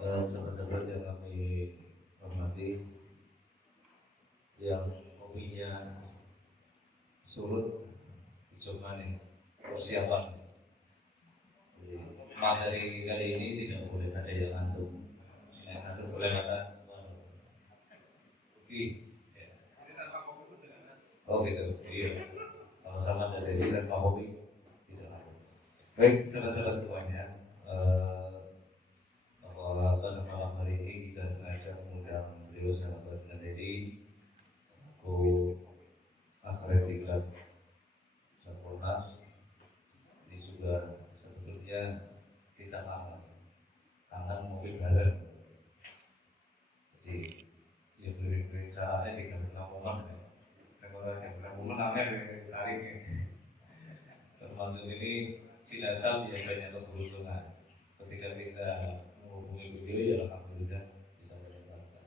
sahabat-sahabat yang kami hormati, yang kopinya surut, coba nih persiapan. Jadi, materi kali ini tidak boleh ada yang ngantuk. Yang ngantuk boleh makan. Oke. Oh gitu, iya. Kalau sama dari ini dan Pak Hobi tidak ada. Baik, sahabat-sahabat semuanya. Pada malam hari ini kita sengaja mengundang beliau sahabat Nadiri, aku Asrep Diklat Safornas. Ini juga sebetulnya kita kangen mobil bareng. Jadi ya beli caranya di kampung ya. Kalau di kampung namanya tarik. Termasuk ini Cilacap biasanya keberuntungan. Ketika kita menghubungi beliau ya alhamdulillah bisa mendapatkan.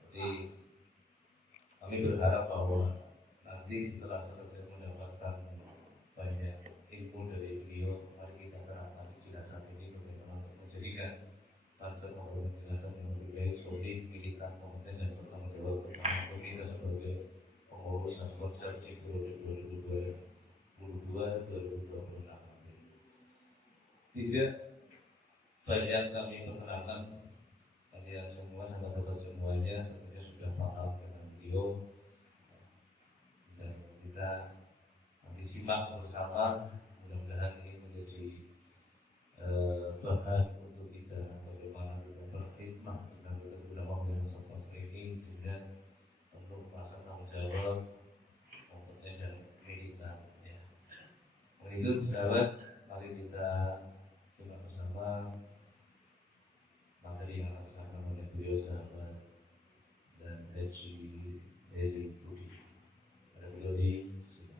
Jadi kami berharap bahwa nanti setelah selesai mendapatkan banyak ilmu dari beliau, mari kita terapkan di Cilacap ini bagaimana untuk menjadikan bangsa Kabupaten Cilacap yang lebih baik, solid, militan, kompeten dan bertanggung jawab untuk membantu kita sebagai pengurus anggota di periode 2022-2026. Tidak banyak kami perkenalkan kalian semua, sahabat-sahabat semuanya tentunya sudah paham dengan beliau, dan kita nanti simak bersama. Mudah-mudahan ini menjadi bahan untuk kita bagaimana kita berkhidmat dengan kebenaran yang seperti ini dengan penuh rasa tanggung jawab, kompeten dan militan. Ya. Oleh itu, sahabat, mari kita simak bersama materi yang akan disampaikan oleh beliau sahabat dan Haji Heri Budi. Ada beliau di sini.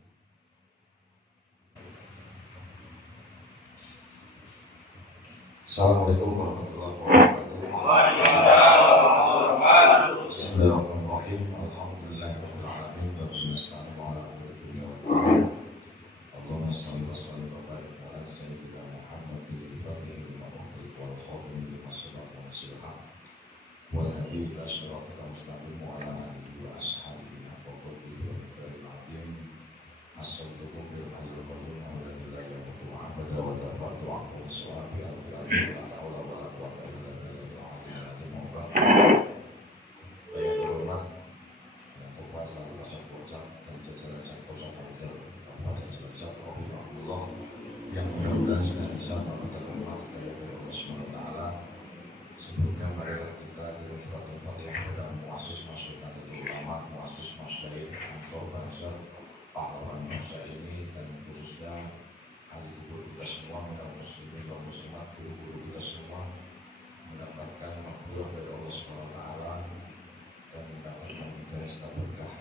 Assalamualaikum warahmatullahi wabarakatuh. Bismillahirrahmanirrahim. Alhamdulillahirabbil alamin wa nasta'inu ala umuri dunya wad din. Allahumma shalli wa sallim wa barik ala sayyidina Muhammadin al-fatih lima ughliq wal khatim lima sabaqa nasrul haq wal hadi ila siratal mustaqim wa ala alihi wa ashabihi haqqa qadrihi wa miqdaril azim. Assalamualaikum warahmatullahi wabarakatuh. Wa dafa'tu ankum su'abi al-qiyam la haula wa la quwwata illa billah. Yang terhormat yang Tuhan selalu pasang kocak dan jajaran sang kocak kabupaten Cilacap rahimahullah, yang mudah-mudahan sudah bisa melakukan hormat kepada Allah Subhanahu wa taala. Sebelumnya marilah kita dengan surat Al-Fatihah kepada muassis Masjid Nahdlatul Ulama, muassis Masjid Ansor Bangsa, pahlawan bangsa ini, dan khususnya ahli kubur kita semua, kaum muslimin dan muslimat, guru-guru kita semua mendapatkan maghfirah dari Allah Subhanahu wa taala dan mendapatkan hidayah serta berkah.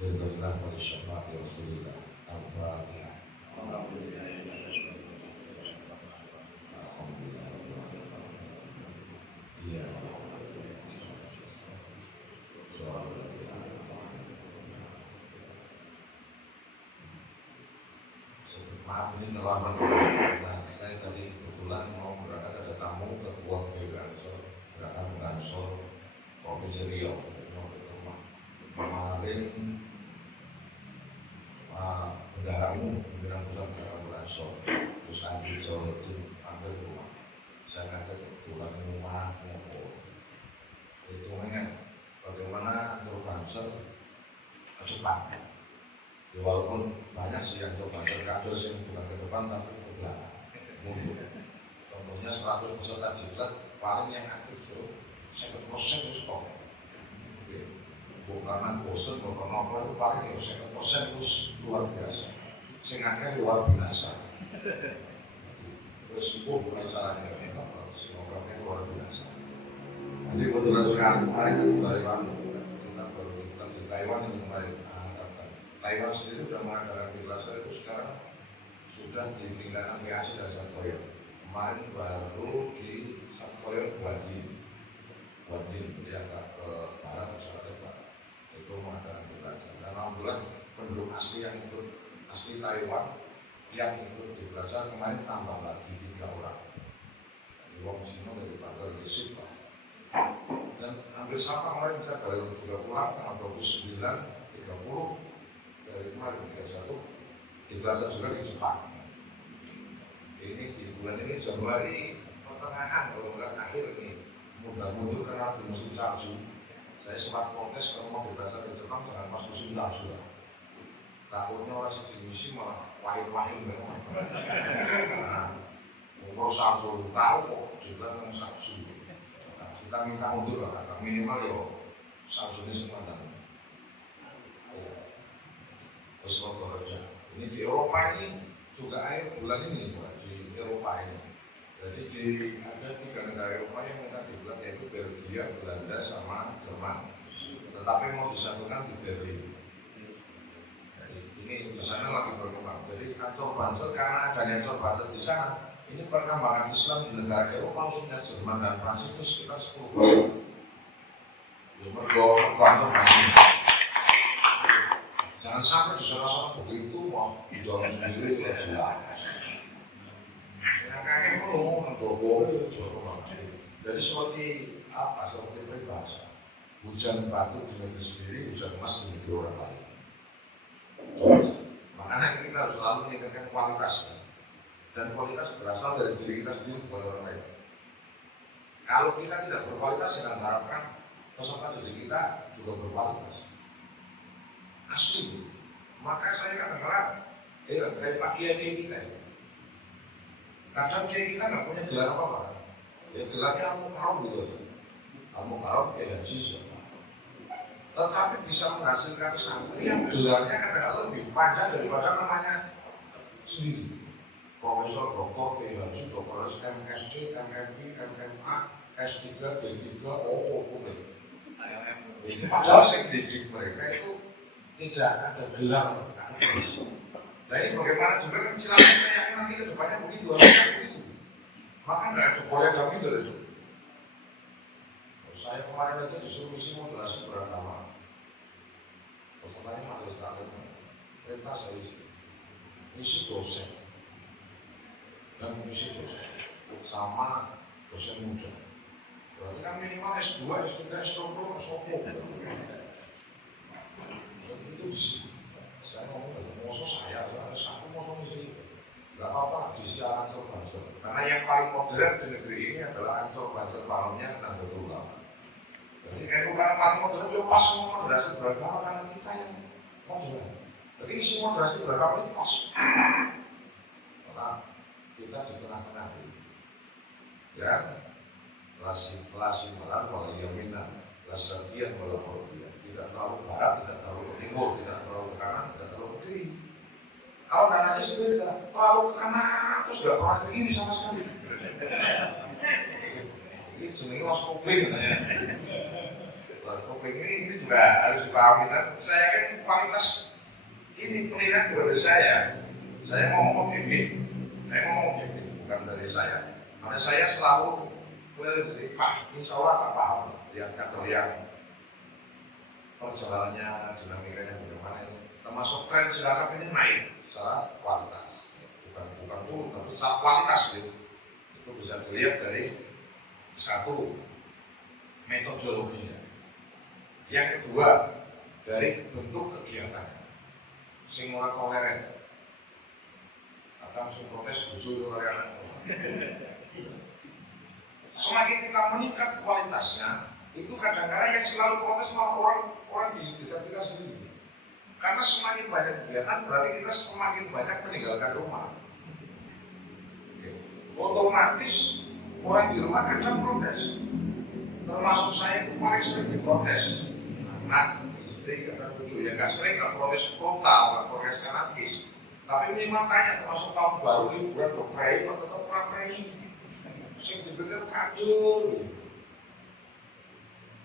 Billahi wa syafaati Rasulillah. Al-Fatihah. Alhamdulillah. Iya. Maaf ini nelaman. Nah, saya tadi kebetulan mau berangkat, ada tamu ketua PBB Ansor, berangkat ke Ansor Provinsi Riau, mau ke rumah. Kemarin bendaharamu, pimpinan pusat bendaharamu Ansor, terus Andi Jawaluddin ambil rumah. Saya ngajak kebetulan rumah ngobrol. Itu mengenai bagaimana Ansor Ansor cepat. Ya, walaupun banyak sih yang coba kader sih bukan ke depan tapi ke belakang mundur. Contohnya 100 peserta diklat paling yang aktif itu 50% itu stop. Bukan karena bosan, bukan apa itu paling ya 50% itu luar biasa. Sing akeh luar biasa. Terus itu bukan caranya semoga luar biasa. Jadi kebetulan sekali kemarin itu dari kita baru di Taiwan ini kemarin. Taiwan sendiri sudah mengadakan kelas itu sekarang sudah di tingkatan PAC dan South Korea. Kemarin baru di South Korea Guangdong, jadi agak ke barat, misalnya barat. Itu mengadakan kelas. Dan alhamdulillah penduduk asli yang ikut, asli Taiwan yang ikut di belajar kemarin tambah lagi 3 orang. Jadi Wong Cina dari Banten Resip lah. Dan hampir sama kemarin saya baru juga pulang tanggal 29, 30 dari kemarin 31 di Plaza juga di Jepang. Ini di bulan ini Januari pertengahan kalau nggak akhir ini mudah mundur karena di musim salju. Saya sempat protes kalau mau di Plaza di Jepang jangan pas musim salju lah. Takutnya orang sejenis malah wahil-wahil memang. Nah, umur salju tahu kok juga yang salju. Nah, kita minta mundur lah, minimal ya salju ini semua dan terus aja. Ini di Eropa ini juga akhir bulan ini Pak, di Eropa ini. Jadi ada 3 negara Eropa yang minta dibuat yaitu Belgia, Belanda, sama Jerman. Tetapi mau disatukan di Berlin. Jadi ini di sana lagi berkembang. Jadi ancur-ancur karena adanya ancur-ancur di sana, ini perkembangan Islam di negara Eropa khususnya Jerman dan Prancis itu sekitar 10%. Ancur-ancur. Jangan sampai di sana begitu mau dijual sendiri tidak jelas. Yang kayak ngono ndogo jadi seperti apa? Seperti peribahasa. Hujan batu di negeri sendiri, hujan emas di negeri orang lain. Makanya kita harus selalu meningkatkan kualitas. Dan kualitas berasal dari diri kita sendiri bukan orang lain. Kalau kita tidak berkualitas, jangan harapkan peserta didik kita juga berkualitas. Asli. Maka saya kadang-kadang kayak Pak Kiai kita ya. Kadang Kiai kita nggak punya gelar apa-apa. Ya gelarnya Al-Mukarram gitu. Al-Mukarram Kiai Haji siapa. Tetapi bisa menghasilkan santri yang gelarnya kadang-kadang lebih panjang daripada namanya sendiri. Profesor, Doktor, Kiai Haji, Doktor MSc, MMI, MMA, S3, D3, boleh. Padahal yang didik mereka itu tidak ada gelar akademis. Nah ini bagaimana juga kan silaturahmi yang nanti ke depannya begitu, harusnya begitu. Maka nggak boleh ada middle itu. Saya kemarin aja disuruh misi moderasi beragama. Pesertanya majelis taklim. Perintah saya isi. Misi dosen. Dan misi dosen. Sama dosen muda. Berarti kan minimal S2, S3, S2, S1. Itu di sini. Saya ngomong musuh saya, harus aku musuh di sini. Gak apa-apa di sini Ancol-Banjol. Karena yang paling modern di negeri ini adalah Ancol-Banjol malamnya Nahdlatul Ulama. Jadi NU karena paling modern itu pas semua moderasi beragama karena kita yang modern. Jadi isi moderasi beragama ini pas. Karena kita di tengah-tengah ini. Ya, lasi malam wala yaminan, lasartian wala khorbian. Tidak terlalu barat, tidak terlalu ke timur, tidak terlalu ke kanan, tidak terlalu ke kiri. Kalau dananya sendiri terlalu ke kanan, terus gak pernah ke kiri sama sekali. Ini jenenge was kopling. Kopling ini juga harus dipahami. Dan saya kan kualitas ini penilaian bukan dari saya. Saya ngomong objektif. Bukan dari saya. Karena saya selalu dari Pak, insya Allah akan paham lihat kader yang perjalanannya, dinamikanya bagaimana ini. Termasuk tren Cilacap ini naik secara kualitas, bukan turun, tapi secara kualitas gitu. Itu bisa dilihat dari satu metodologinya, yang kedua dari bentuk kegiatan, sing ora toleran, kadang sing protes bujuk toleran. Semakin kita meningkat kualitasnya, itu kadang-kadang yang selalu protes malah orang di dekat kita sendiri. Karena semakin banyak kegiatan berarti kita semakin banyak meninggalkan rumah. Otomatis orang di rumah kadang protes. Termasuk saya itu paling sering diprotes. Anak, istri, kadang cucu ya nggak sering nggak protes frontal, nggak protes anarkis. Tapi minimal tanya termasuk tahun baru liburan ke prei atau tetap pra-prei. Sing dipikir kacau.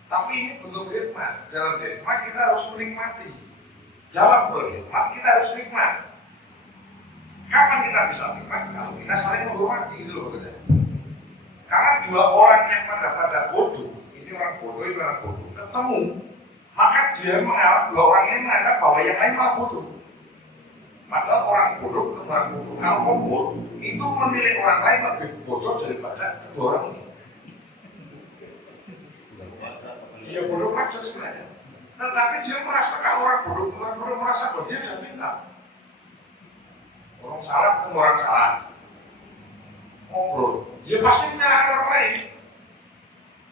Tapi ini bentuk khidmat. Dalam khidmat kita harus menikmati. Dalam berkhidmat kita harus nikmat. Kapan kita bisa nikmat? Kalau kita saling menghormati gitu loh betul. Karena dua orang yang pada bodoh, ini orang bodoh, ini orang bodoh, ketemu, maka dia menganggap dua orang ini menganggap bahwa yang lain malah bodoh. Padahal orang bodoh ketemu orang bodoh. Kalau kamu bodoh, itu menilai orang lain lebih bodoh daripada kedua orang ini. Iya bodoh aja sebenarnya. Tetapi dia merasa kalau orang bodoh merasa bahwa dia sudah pintar. Orang salah ketemu orang salah, ngobrol, ya pasti menyalahkan orang lain.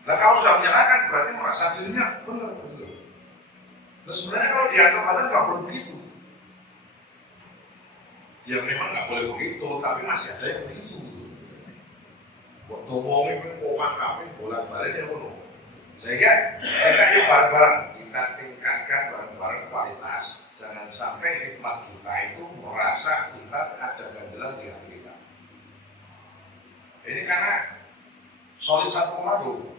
Nah kalau sudah menyalahkan berarti merasa dirinya benar betul. Nah sebenarnya kalau dianggap aja nggak boleh begitu. Ya memang nggak boleh begitu, tapi masih ada yang begitu. Waktu ngomongin kok kami bolak-balik ya ngono. Sehingga kita yuk bareng-bareng kita tingkatkan bareng-bareng kualitas. Jangan sampai hikmat kita itu merasa kita ada ganjalan di hati kita. Ini karena solid satu komando.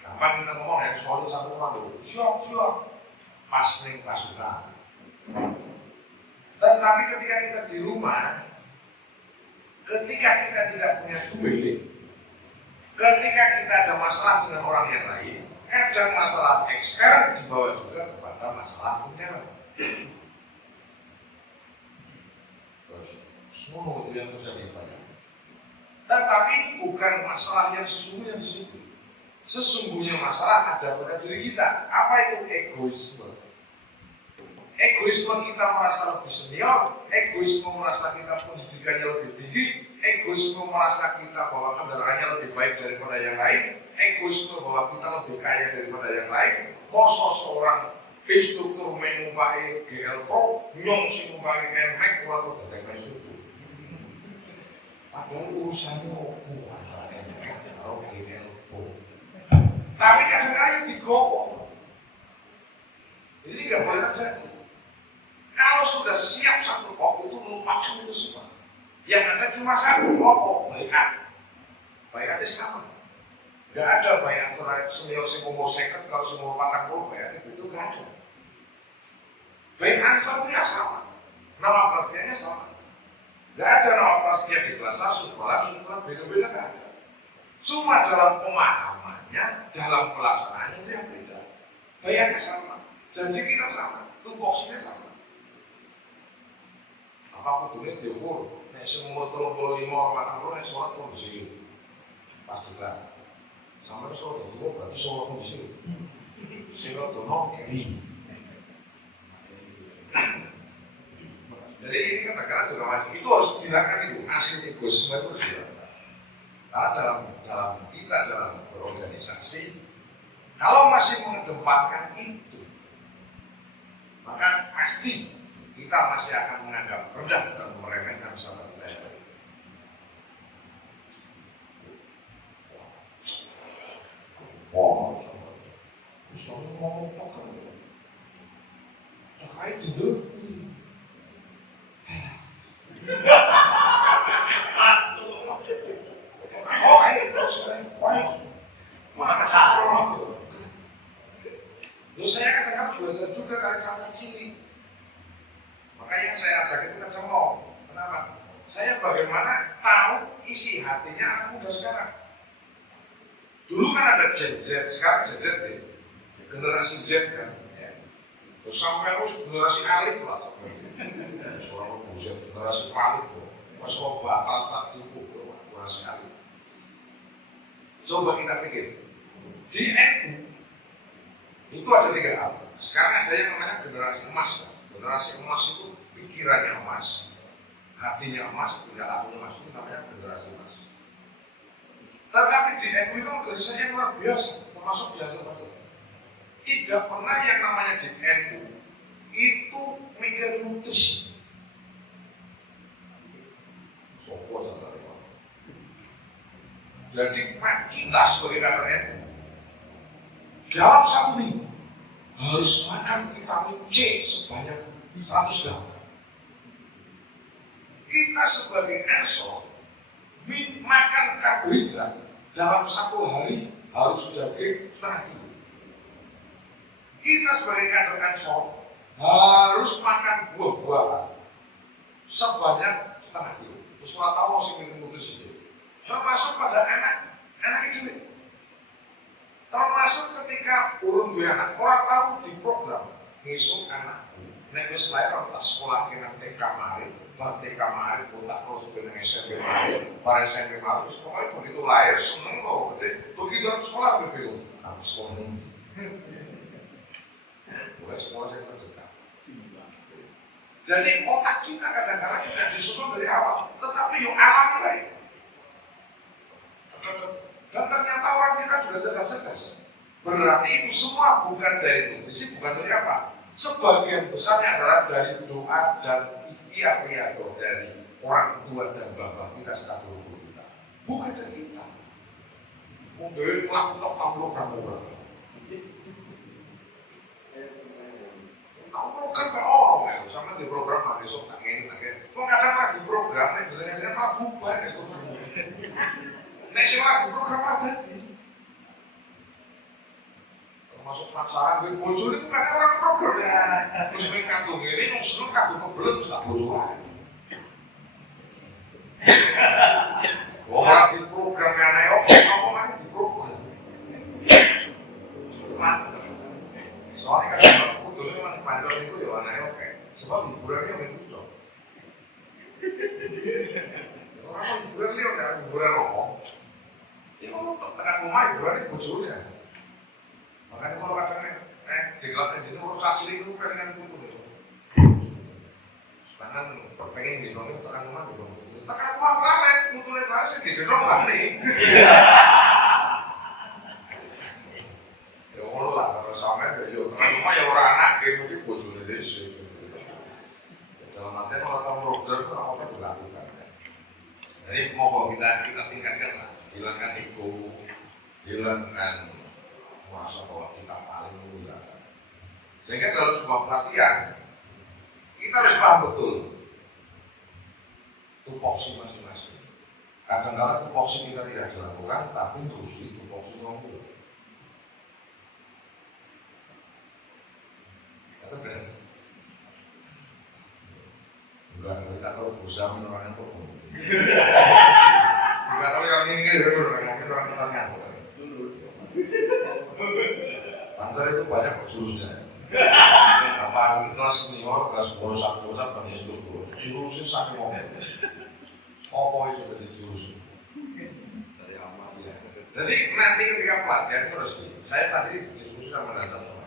Gampang kita ngomong ya solid satu komando. Siap, pas ning pasukan. Tetapi ketika kita di rumah, ketika kita tidak punya duit, ketika kita ada masalah dengan orang yang lain, kadang masalah ekstern dibawa juga kepada masalah intern. Terus, semua itu yang terjadi banyak. Tetapi ini bukan masalah yang sesungguhnya di situ. Sesungguhnya masalah ada pada diri kita. Apa itu egoisme? Egoisme kita merasa lebih senior, egoisme merasa kita pendidikannya lebih tinggi, egoisme merasa kita bahwa kendaraannya lebih baik daripada yang lain, egoisme bahwa kita lebih kaya daripada yang lain. Masa seorang instruktur menumpai GL Pro, nyong si numpai NMAX, atau dadang itu. Padahal urusannya opo antara NMAX atau GL Pro. Tapi kadang-kadang digowo. Ini nggak boleh terjadi. Kalau sudah siap satu kok itu melupakan itu semua. Yang ada cuma satu kok baiat. Baiatnya sama. Gak ada baiat senior si umur 50 kalau si umur 40 baiat itu gak ada. Baiat itu ya sama. Nama pastinya sama. Gak ada nama pastinya di kelas A, sekolah beda-beda gak ada. Cuma dalam pemahamannya, dalam pelaksanaannya itu yang beda. Baiatnya sama. Janji kita sama. Tupoksinya sama. Apa kudunya diukur, nek semua 35 orang nek sholat kondisi pas juga sampai sholat itu berarti sholat kondisi sholat dono kiri. Jadi ini kan negara juga masih itu harus dihilangkan itu hasil egoisme itu harus dihilangkan. Karena dalam kita dalam berorganisasi kalau masih mengedepankan itu maka pasti kita masih akan menganggap rendah dan meremehkan sahabat kita yang lain. Oh, misalnya mau pakai, pakai tidur. Oh, ayo, baik. Mana salah? Lalu saya kadang-kadang belajar juga dari saat sini. Makanya saya ajak itu kan semua. Kenapa? Saya bagaimana tahu isi hatinya anak muda sekarang. Dulu kan ada Gen Z, sekarang Gen Z deh. Generasi Z kan. Terus sampai harus generasi alif lah. Seorang Z, generasi alif. Mas bakal tak cukup generasi alif. Coba kita pikir. Di NU itu ada 3 hal. Sekarang ada yang namanya generasi emas. Generasi emas itu pikirannya emas, hatinya emas, perilakunya emas, itu namanya generasi emas. Tetapi di NU itu organisasi yang luar biasa, termasuk belajar pada. Tidak pernah yang namanya di NU itu mikir nutrisi. Sopo saja. Jadi kita sebagai kader NU dalam 1 minggu harus makan vitamin C sebanyak 100 gram. Kita sebagai ENSO makan karbohidrat dalam 1 hari harus daging setengah kilo. Kita sebagai kader ENSO harus makan buah-buahan sebanyak setengah kilo. Terus tahu sih minum nutrisi. Termasuk pada anak kecil. Termasuk ketika urung dua anak, orang tahu di program ngisuk anakku, nek wis lair tak sekolah kena TK Marif, TK Marit, tak terus ke SMP Marit, para SMP Marit, pokoknya begitu lahir seneng kok, begitu harus sekolah bingung, harus sekolah ini. Mulai sekolah saya terdekat. Jadi otak kita kadang-kadang tidak disusun dari awal, tetapi yang alami baik. Dan ternyata orang kita juga cerdas-cerdas. Berarti itu semua bukan dari nutrisi, bukan dari apa? Sebagian besarnya adalah dari doa dan ikhtiar atau dari orang tua dan bapak kita setelah guru kita. Bukan dari kita. Mungkin melakukan program-program. Tahu program ke orang ya, sama di program nanti sok tangen, kok kadang lagi program nih, jelasnya malah bubar ya sok. Nek sing lagi program ada di. Termasuk pacaran gue bojo itu kan orang program ya. Terus gue kandung ini yang seneng kandung kebelet terus tak bojo aja. Orang di program yang naik apa lagi di program. Soalnya kan kudu memang pacaran itu ya aneh oke. Sebab hiburannya yang itu. Orang hiburan dia kan hiburan rokok. Ya kalau tekan rumah hiburannya bojonya. Makanya kalau kadang digelarkan gitu, orang saksi itu pengen putus ya. Sedangkan pengen gendong itu tekan rumah gendong putus. Tekan rumah pelan, putusnya pelan sih digendong lah nih. Ya Allah lah, kalau sama ya tekan rumah ya orang anak kayak mungkin bojone dari situ. Dalam artian orang tahu program itu apa dilakukan. Jadi mau kita tingkatkan lah, hilangkan ego, hilangkan merasa bahwa kita paling mulia. Sehingga dalam sebuah pelatihan kita harus paham betul tupoksi masing-masing. Kadang-kadang tupoksi kita tidak dilakukan, tapi terus tupoksi ngomong. Kata benar. Enggak, kita tahu berusaha menerangkan itu. Enggak tahu yang ini kan orang terangkan. Pansar itu banyak jurusnya. Apa kelas senior, kelas baru satu dan instruktur. Jurusnya saking ngomong. Apa itu dari jurus? Dari amal ya. Jadi nanti ketika pelatihan itu harus saya tadi diskusi sama Dansa sama.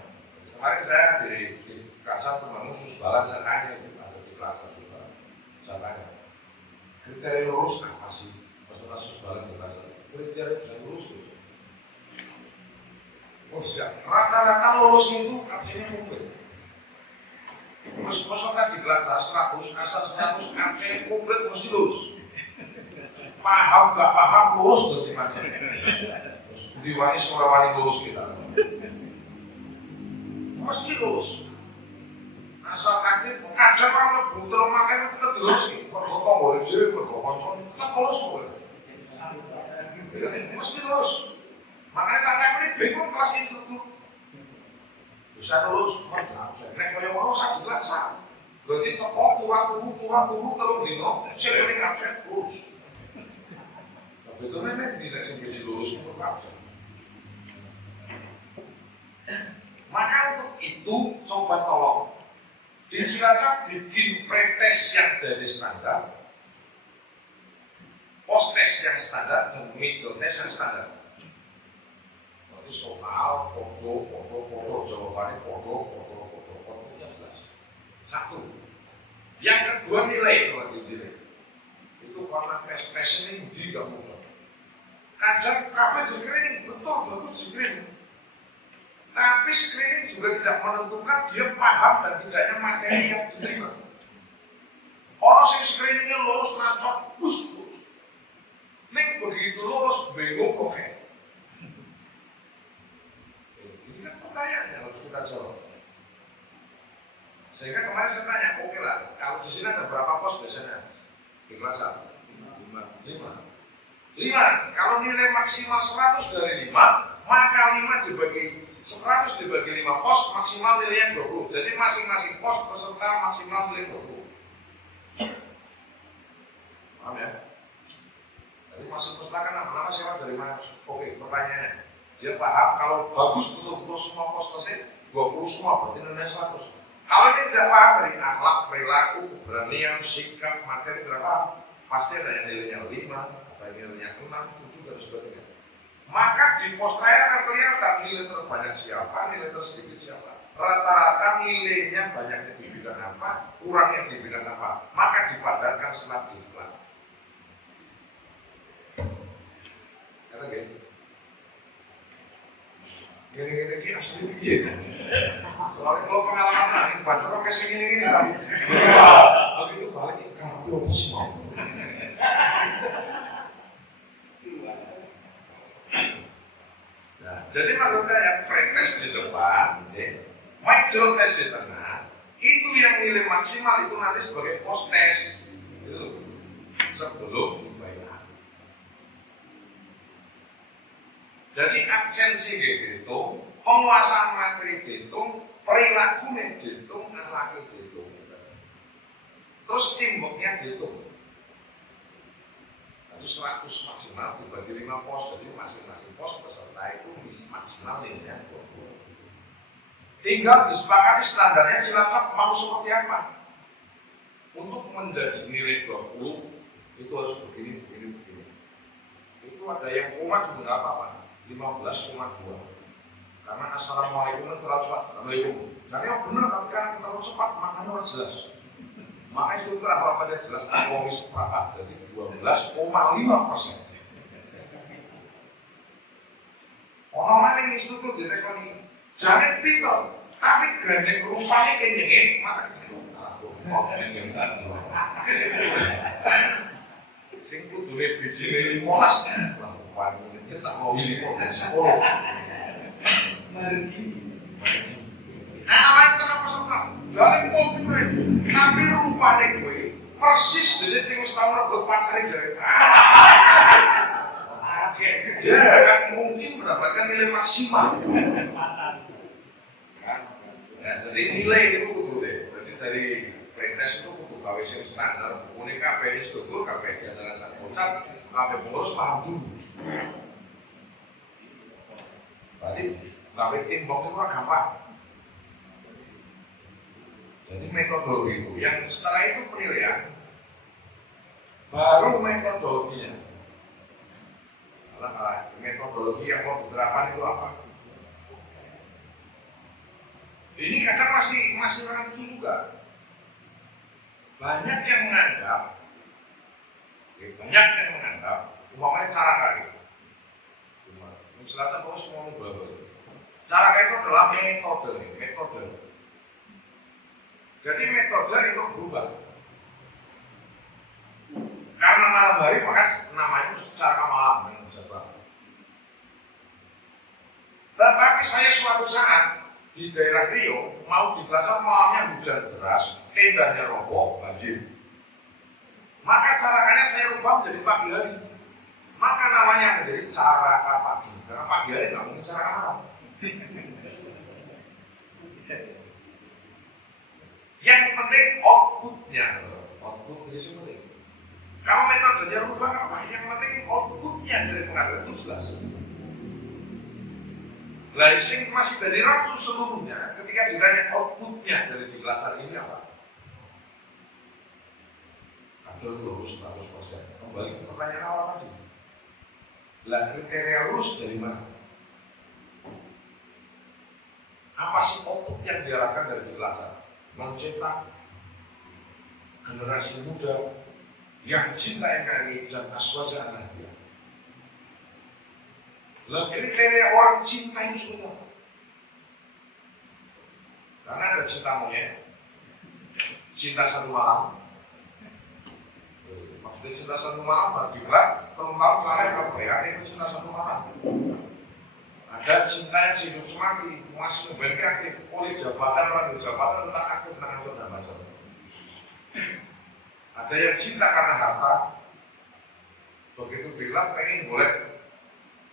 Kemarin saya di kelas teman khusus balan saya tanya itu ada di kelas satu balan. Saya tanya kriteria lulus apa sih? Peserta susbalan di kelas kriteria bisa lulus itu. Oh siap, rata-rata lulus itu absennya komplit. Terus peserta di kelas 100, asal 100 absennya komplit mesti lulus. Paham gak paham lulus berarti macam. Diwani semua wani lulus kita. Mesti lulus. Asal aktif, kadang orang lebih termakan kita lulus nih. Kalau boleh jadi berkomponsol, tetap lulus boleh. Mesti lulus. Makanya kakak ini bingung kelas instruktur. Bisa lulus, nek kaya orang saya jelas sah. Berarti toko turun kalau dino, saya paling absen lulus. Tapi itu nenek tidak sampai lulus untuk absen. Maka untuk itu coba tolong di Cilacap bikin pretest yang dari standar, post test yang standar dan middle test yang standar. Soal, foto, jawabannya foto jelas. Satu. Yang kedua nilai kalau dinilai. Itu karena tes ini di kamu. Kadang kabel di screening betul bagus screening. Tapi screening juga tidak menentukan dia paham dan tidaknya materi yang diterima. Orang yang screeningnya lulus lancor, bus. Nek begitu lulus bingung kok kayak. Pertanyaannya harus kita jawab. Sehingga kemarin saya tanya, oke lah, kalau di sini ada berapa pos biasanya? Di kelas 1? 5. Kalau nilai maksimal 100 dari 5, maka 5 dibagi 100 dibagi 5 pos, maksimal nilainya 20. Jadi masing-masing pos peserta maksimal nilai 20. Paham ya? Jadi masing peserta kan nama siapa dari mana? Oke, pertanyaannya. Dia paham kalau bagus betul-betul semua pos tersebut 20 semua berarti nilai 100. Kalau dia tidak paham dari akhlak, perilaku, keberanian, sikap, materi tidak paham, pasti ada yang nilainya 5, ada yang nilainya 6, 7 dan sebagainya. Maka di pos terakhir akan kelihatan nilai terbanyak siapa, nilai tersedikit siapa. Rata-rata nilainya banyaknya di bidang apa, kurangnya di bidang apa. Maka dipadatkan setelah diklat. Kata gitu. Gini-gini ki asli piye. Soalnya kalau pengalaman ini baca kok kasih gini-gini tapi begitu balik karena aku sih mau. Nah, jadi maksud saya pretest di depan, micro test di tengah, itu yang nilai maksimal itu nanti sebagai post test, itu sebelum dibayar. Jadi absensi dihitung, penguasaan materi dihitung, perilakunya dihitung, akhlaknya dihitung. Terus timbuknya dihitung. Itu 100 maksimal dibagi 5 pos, jadi masing-masing pos peserta itu maksimal nilainya 20. Tinggal disepakati standarnya Cilacap mau seperti apa. Untuk menjadi nilai 20 itu harus begini. Itu ada yang koma juga nggak apa-apa, 15,2. Karena assalamualaikum itu terlalu cepat, assalamualaikum. Jadi yang benar tapi karena terlalu cepat maknanya harus jelas. Makanya itu berapa jelas ekonomis sepakat jadi 12,5%. Orang maling institut direkoni, jangan pintar, tapi gandeng rupanya kenyengin, maka itu sing kudune bijine 15, wah nyetak mau 10. Apa itu peserta? Jangan pintar, tapi rupanya gue persis dari sing wis tau rebut pacare jare. Dia akan mungkin mendapatkan nilai maksimal. Nah, jadi nilai itu kudu deh. Jadi dari pretest itu kudu gawe sing standar. Bukunya KPI struktur, KPI jajaran satu pusat, KPI pengurus paham dulu. Berarti gawe timbok itu kan gampang. Jadi metode itu, yang setelah itu penilaian, baru metodologinya. Karena metodologi yang mau diterapkan itu apa? Ini kadang masih rancu juga. Banyak yang menganggap, umpamanya cara kayak misalnya terus mau berbagai. Cara kayak itu adalah metode. Jadi metode itu berubah. Karena malam hari maka namanya cara malam. Tetapi saya suatu saat di daerah Rio mau di Plaza malamnya hujan deras, tendanya roboh, banjir. Maka caranya saya rubah menjadi pagi hari. Maka namanya menjadi cara pagi. Karena pagi hari nggak mungkin cara malam. Yang penting outputnya, output itu penting. Kalau metodenya rubah apa? Yang penting outputnya dari pengadilan itu jelas. Lah sing masih dari ratu seluruhnya ketika ditanya outputnya dari di kelas hari ini apa? Ada lulus 100%. Kembali ke pertanyaan awal tadi. Lah kriteria lulus dari mana? Apa sih output yang diharapkan dari di kelas? Mencetak generasi muda yang cinta NKRI dan aswaja anaknya. Lah kriteria orang cinta itu sebenarnya. Karena ada cinta monyet, cinta satu malam. Maksudnya cinta satu malam berdiklat, tahun kemarin kalau ya itu cinta satu malam. Ada cinta yang hidup semati, masih memiliki aktif oleh jabatan, radio jabatan tetap aktif dengan dan macam. Ada yang cinta karena harta, begitu bilang pengen boleh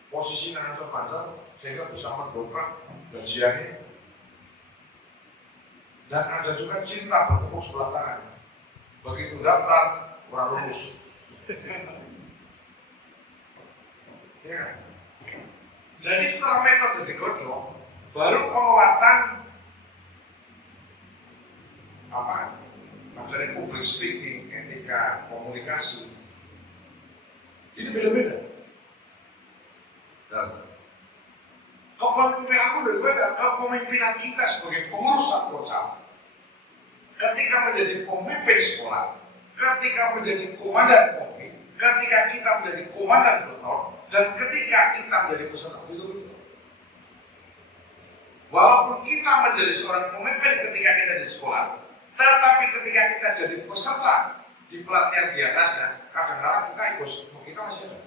posisi dengan panjang sehingga bisa mendongkrak gajiannya. Dan ada juga cinta bertepuk sebelah tangan. Begitu daftar, kurang lulus. Ya. Jadi setelah metode digodok, baru penguatan public speaking, etika komunikasi, ini beda-beda. Dan kepemimpinan kita sebagai pengurus anggota, ketika menjadi pemimpin sekolah, ketika menjadi komandan kompi, ketika kita menjadi komandan beton, dan ketika kita menjadi peserta itu. Walaupun kita menjadi seorang pemimpin ketika kita di sekolah, tetapi ketika kita jadi peserta di pelatihan di atasnya, kadang-kadang kita ikut, kita masih ada.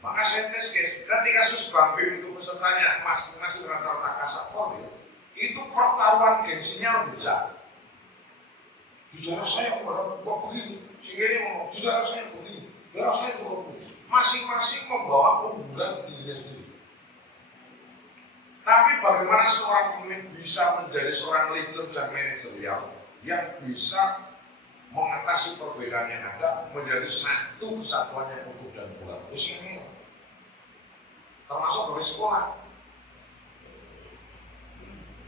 Maka saya tes guys, ketika Susbang BEM itu pesertanya masing-masing rata-rata kasat formil, itu pertaruhan gengsinya lebih besar. Jujur saya kok begini, sehingga ini ngomong, jujur saya begini, jujur saya itu begini. Masing-masing membawa keunggulan dirinya sendiri. Tapi bagaimana seorang pemimpin bisa menjadi seorang leader dan manajerial yang bisa mengatasi perbedaan yang ada menjadi satu kesatuannya untuk dan bulan usianya, termasuk dari sekolah.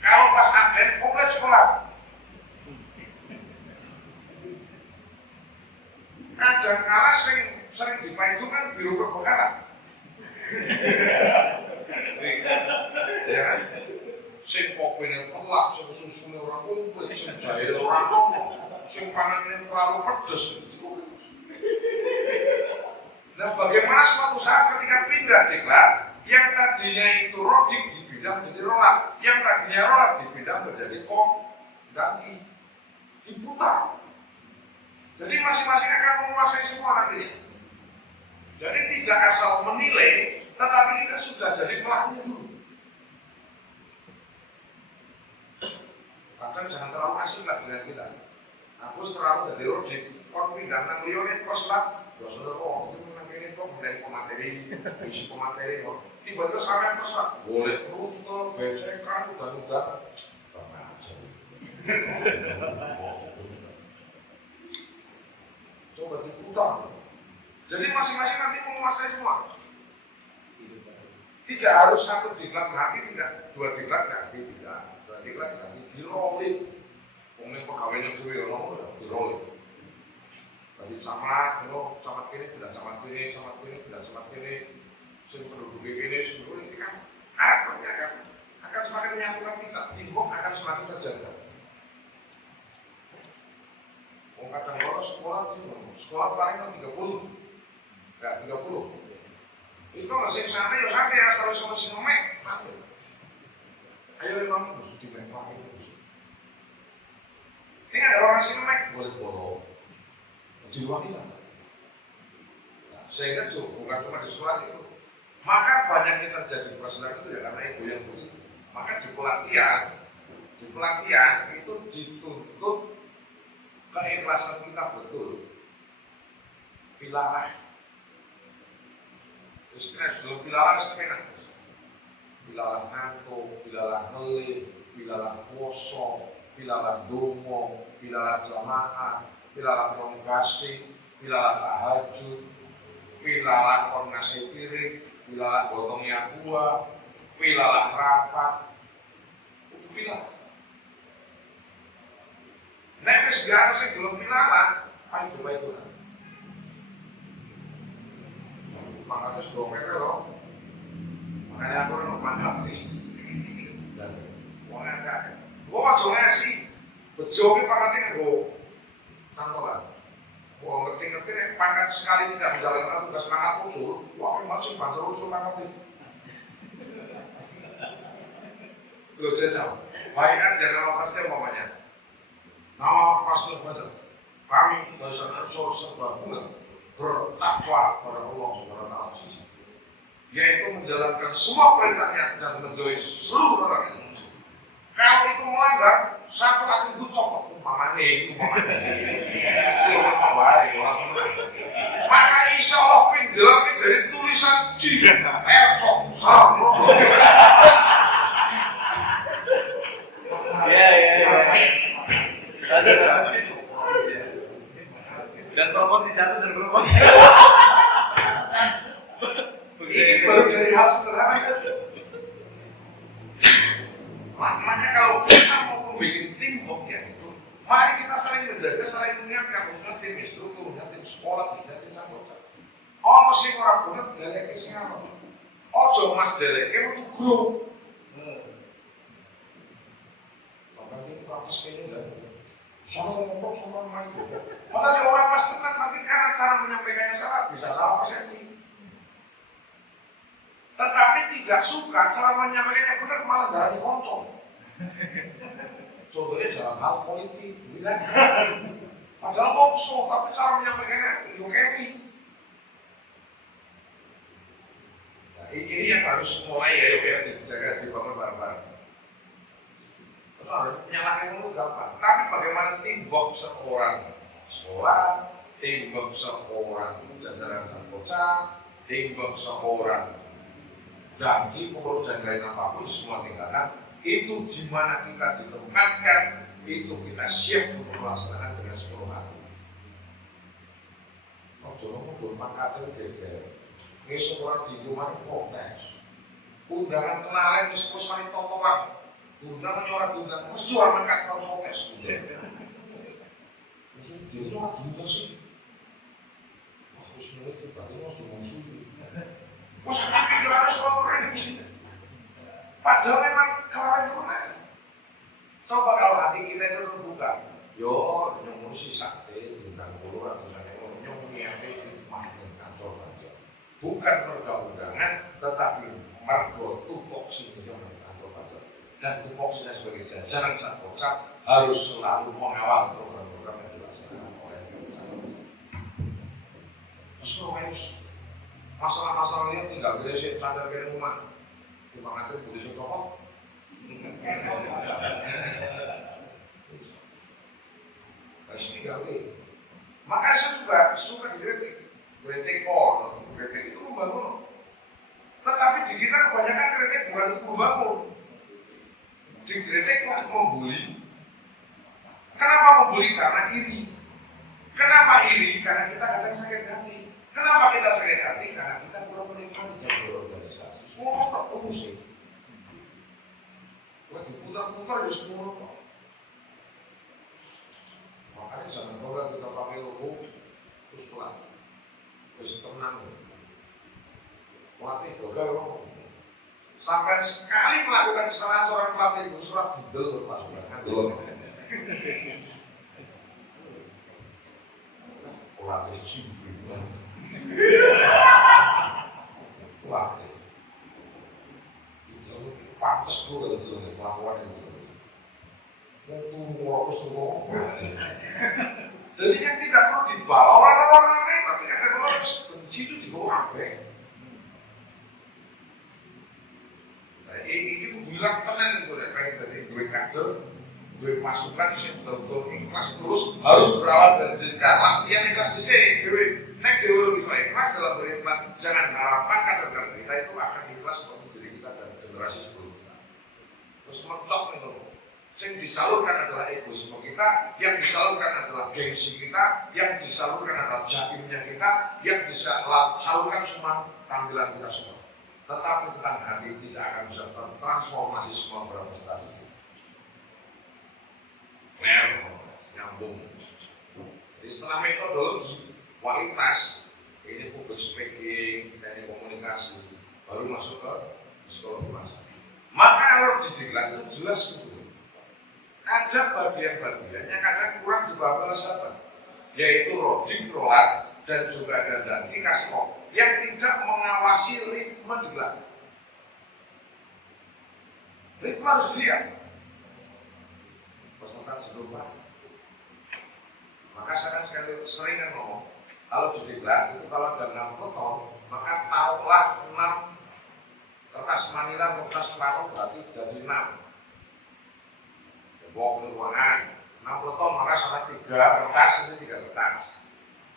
Kalau pas akhir komplit sekolah, kadang-kala sering dipaitu kan biro perbekalan. Ya kan? Sing kopine telak, sing susune ora komplit, sing jahe ora ngomong, sing panganane terlalu pedes. Nah, bagaimana suatu saat ketika pindah diklat, yang tadinya itu rodik dipindah menjadi rolat, yang tadinya rolat dipindah menjadi kok, ganti, diputar. Jadi masing-masing akan menguasai semua nantinya. Jadi tidak asal menilai, tetapi kita sudah jadi pelakunya dulu. Kadang jangan terlalu asing lah dengan kita. Aku terlalu jadi rodik, kon pindah nang liyane terus lah. Ya saudara, oh itu memang ini kok dari pemateri, isi pemateri kok. Tiba-tiba sampai terus lah, boleh terus becekan, udah. Coba diputar. Jadi masing-masing nanti menguasai semua. Tidak harus satu diklat ganti, tidak dua diklat ganti, tidak dua diklat ganti, dirolling. Pemimpin pegawainya suwi orang di rolling. Tadi sama, camat kini, tidak camat kini, tidak camat kini, sing penduduk ini, sebelum ini kan karakternya akan semakin menyatukan kita, timbuk akan semakin terjaga. Kadang kalau sekolah paling kan 30, enggak 30. Itu masih santai, asal solusi ngemek, mati. Ayo memang musuh di mek lagi. Ini ada orang sini mek, boleh bolong. Di ruang kita. Nah, sehingga bukan cuma di sekolah itu. Maka banyak yang terjadi perasaan itu ya karena ibu yang begitu. Maka di pelatihan itu dituntut keikhlasan kita betul. Pilarah. Terus kena sebelum pilarah sepena. Pilarah ngantuk, pilarah ngelih, pilarah poso, pilarah dongo, pilarah jamaah, pilarah kongkasi, pilarah tahajud, pilarah kon ngasih piring, pilarah gotongnya buah, pilarah rapat. Itu pilarah. Nek wis gak sing belum pilarah, ayo coba itu kan. Makanya sudah mewe loh. Makanya aku udah mantap sih. Wong akeh. Wong aja ngasih. Bejo ki pangkatnya nggo cantolan. Wong ngerti-ngerti nek pangkat sekali tidak menjalankan tugas pangkat usul, wah masih banter usul pangkat iki. Lho jajal. Baik kan jangan pasti umpamanya. Nama pasti baca. Kami dasarnya serba guna bertakwa pada Allah Subhanahu wa taala, yaitu menjalankan semua perintahnya dan menjauhi seluruh orang Indonesia. Kalau itu melanggar, satu atribut copot umpamanya. Maka insya Allah penjelami dari tulisan Ertok salam. Dan propos dijatuh dan propos. Ini baru dari hal sederhana saja. Makanya kalau kita mau membuat teamwork ya itu, Mari kita saling menjaga, saling mengingatkan, khususnya tim instrukturnya, tim sekolah, tim campur. Ono sing ora bener deleke sing apa? Ojo Mas deleke metu grup. Bapak ini protes kayaknya enggak. Sama ngomong sama main. Padahal dia orang pas tenan, tapi karena cara menyampaikannya salah, bisa salah persepsi. Tetapi tidak suka cara menyampaikannya benar, malah darahnya koncong. Contohnya dalam hal politik, bilang. Padahal ngomong, tapi cara menyampaikannya yukemi. Nah, ini yang harus mulai ya dijaga, dibangun bareng-bareng. Menyalahkan itu gampang, tapi bagaimana timbuk seorang sekolah, timbuk seorang jajaran sang bocah, timbuk seorang daki, pengurus dan lain apapun semua tingkatan, itu di mana kita ditempatkan, itu kita siap untuk melaksanakan dengan sepenuh hati. Ojo pangkatnya geger, ini sekolah di rumah protes, undangan kenalan di sekolah totoan. Tunda menyorak mesti orang angkat kalau protes. Mesti dia orang tunda sih. Harus mengerti, berarti harus dimusuhi. Bos apa pikirannya soal orang ini? Padahal memang kelawan itu benar. Coba kalau hati kita itu terbuka, yo nyong si sakti, tentang puluh atau nyong niatnya hikmah dan kantor aja. Bukan merga undangan, tetapi mergo tupok sini nyong. Dan tupoksinya sebagai jajaran sang bocah harus selalu mengawal program-program yang dilaksanakan oleh terus masalah-masalah lihat tinggal beresin sadar kira rumah timbang nanti boleh sih copot harus tinggal makanya saya juga suka dikritik kritik itu membangun tetapi di kita kebanyakan kritik bukan untuk membangun dikritik untuk membuli. Kenapa membuli? Karena iri. Kenapa iri? Karena kita kadang sakit hati. Kenapa kita sakit hati? Karena kita kurang menikmati jalur organisasi. Semua tak permusik. Kalau diputar-putar ya semua tak. Makanya jangan coba kita pakai logo terus pelan. Terus tenang. Pelatih gagal sampai sekali melakukan kesalahan seorang pelatih itu surat didel berpasukan ngandel pelatih cimbring pelatih itu pantas gue itu melakukan itu untuk semua jadi yang tidak perlu dibawa orang-orang lain tapi kadang-kadang orang benci itu dibawa apa ini bilang tenan itu kayak tadi gue kader, gue masukan sih betul-betul ikhlas terus harus berawal dari latihan ikhlas di sini. Gue nek dewe bisa ikhlas dalam berkhidmat, jangan harapkan kader-kader kita itu akan ikhlas untuk diri kita dan generasi sebelum kita. Terus mentok itu, yang disalurkan adalah egoisme kita, yang disalurkan adalah gengsi kita, yang disalurkan adalah jatimnya kita, yang disalurkan semua tampilan kita semua. Tetapi tentang hati tidak akan bisa tertransformasi semua berprestasi itu. Nyambung. Jadi setelah metodologi, kualitas, ini public speaking, teknik komunikasi, baru masuk ke psikologi masa. Maka kalau dididik itu jelas itu. Ada bagian-bagian yang kadang kurang dibawa oleh sahabat, yaitu roding, rolat, dan juga ada dandi kasih yang tidak mengawasi ritme digelar. Ritme harus dilihat. Peserta sebelum maka saya kan sering kan ngomong, kalau digelar itu kalau ada 6 peton, maka taruhlah 6 kertas manila, kertas separuh berarti jadi 6. Bawa ke ruangan, 6 peton maka sama 3 kertas itu 3 kertas.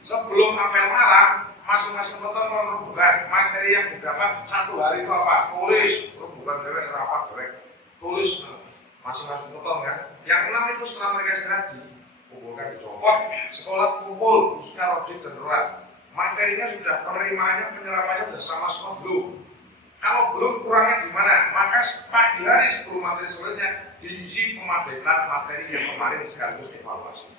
Sebelum apel malam, masing-masing peton rembukan materi yang didapat 1 hari itu apa? Tulis, rembukan dewek, rapat dewek. Tulis masing-masing peton kan. Yang 6 itu setelah mereka istirahat dikumpulkan dicopot, sekolah kumpul, khususnya Rodik dan Rolat. Materinya sudah penerimaannya, penyerapannya sudah sama semua belum. Kalau belum kurangnya di mana, maka pagi hari sebelum materi selanjutnya diisi pemadetan materi yang kemarin sekaligus evaluasi.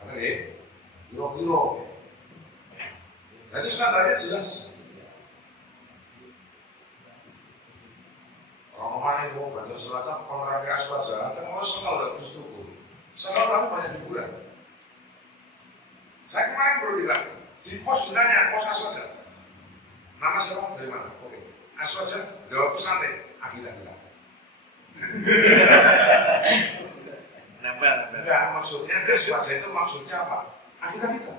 Karena ya, kira-kira. Jadi standarnya jelas. Kalau kemarin itu banyak selatan penerangnya aswaja, kan mau sekal dan instruktur. Sekal kamu banyak hiburan. Saya kemarin baru bilang, di pos ditanya, pos aswaja. Nama siapa? Dari mana? Oke. Aswaja, jawab santai. Akidah kita. Nempel. Enggak, maksudnya aswaja itu maksudnya apa? Akidah kita.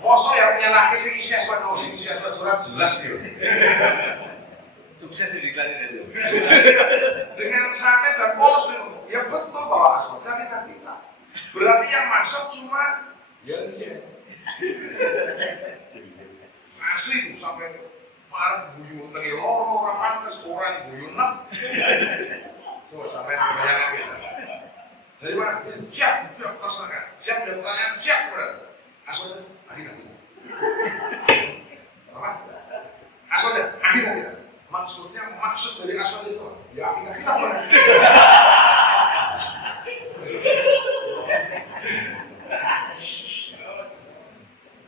Masa yang nyalahke sing isi aswaja, sing isi aswaja surat jelas gitu. Sukses diklarin itu. Dengan santai dan polos gitu. Ya betul bahwa aswaja kita. Berarti yang masuk cuma ya dia. Asli tuh sampai marah guyu tengi loro orang pantas orang guyu nak. Coba sampai bayangkan kita. Dari mana? Siap laksanakan. Siap yang pertanyaan siap berarti. Aswaja kita. Apa? Aswaja kita. Maksudnya maksud dari aswaja itu ya kita berarti.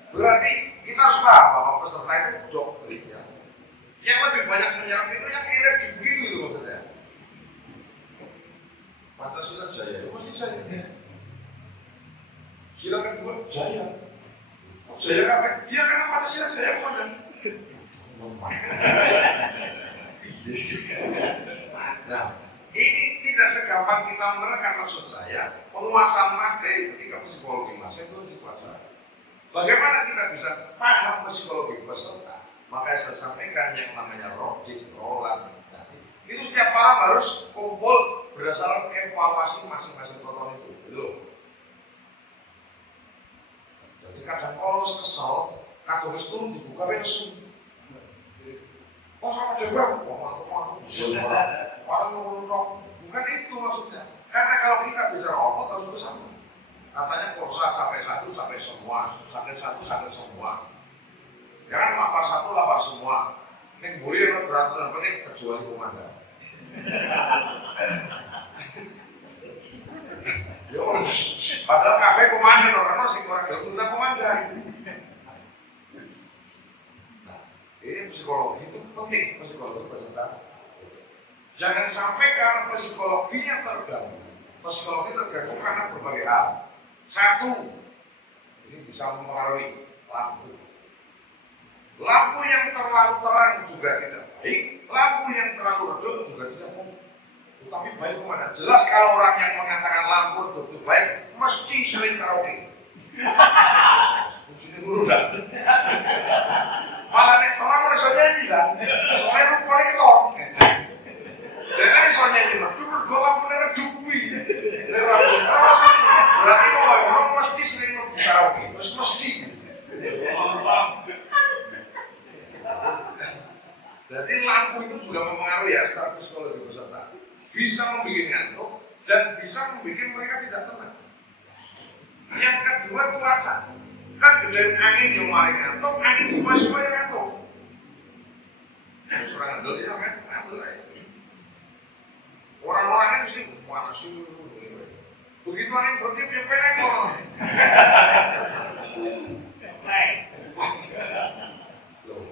Berarti kita harus paham bahwa peserta itu doktrinnya. Yang lebih banyak menyerang itu yang energi begitu itu maksudnya. Pancasila jaya, itu mesti jaya. Sila kedua jaya. Oh, jaya apa? Iya karena Pancasila jaya kepada. Nah, ini tidak segampang kita menerangkan maksud saya. Penguasaan materi ketika psikologi masa itu harus dipelajari. Bagaimana kita bisa paham psikologi peserta? Makanya saya sampaikan yang namanya Rodrik, Roland, itu setiap malam harus kumpul berdasarkan evaluasi masing-masing proton itu. Gitu. Jadi kadang kalau kesel, kadang itu dibuka langsung. Oh sama juga, mantap. Orang ngomong bukan itu maksudnya. Karena kalau kita bicara otot harus bersama. Katanya kursa sampai satu sampai semua, sakit satu sakit semua. Jangan lapar satu lapar semua. Ini boleh berat penting kecuali komandan. Yo, padahal kafe komandan orang sing orang gelem komandan. Nah, ini psikologi itu penting, psikologi peserta. Jangan sampai karena psikologinya terganggu. Psikologi terganggu karena berbagai hal. Satu, ini bisa mempengaruhi lampu. Lampu yang terlalu terang juga tidak baik, lampu yang terlalu redup juga tidak baik. Tapi baik kemana? Jelas kalau orang yang mengatakan lampu redup itu baik, mesti sering karaoke. Kuncinya dulu dah. Malah nek terang orang iso nyanyi kan, soalnya rupanya itu. Jangan iso nyanyi, redup lampu redup kuwi. Berarti orang mesti sering karaoke, mesti. Jadi lampu itu juga mempengaruhi ya secara psikologi peserta. Bisa membuat ngantuk dan bisa membuat mereka tidak tenang. Yang kedua cuaca. Kan gedean angin yang mari ngantuk, angin semua yang ngantuk. Surang ngandel ya kan, ngandel aja. Orang-orangnya mesti panas itu. Begitu angin bertiup ya pengen orang.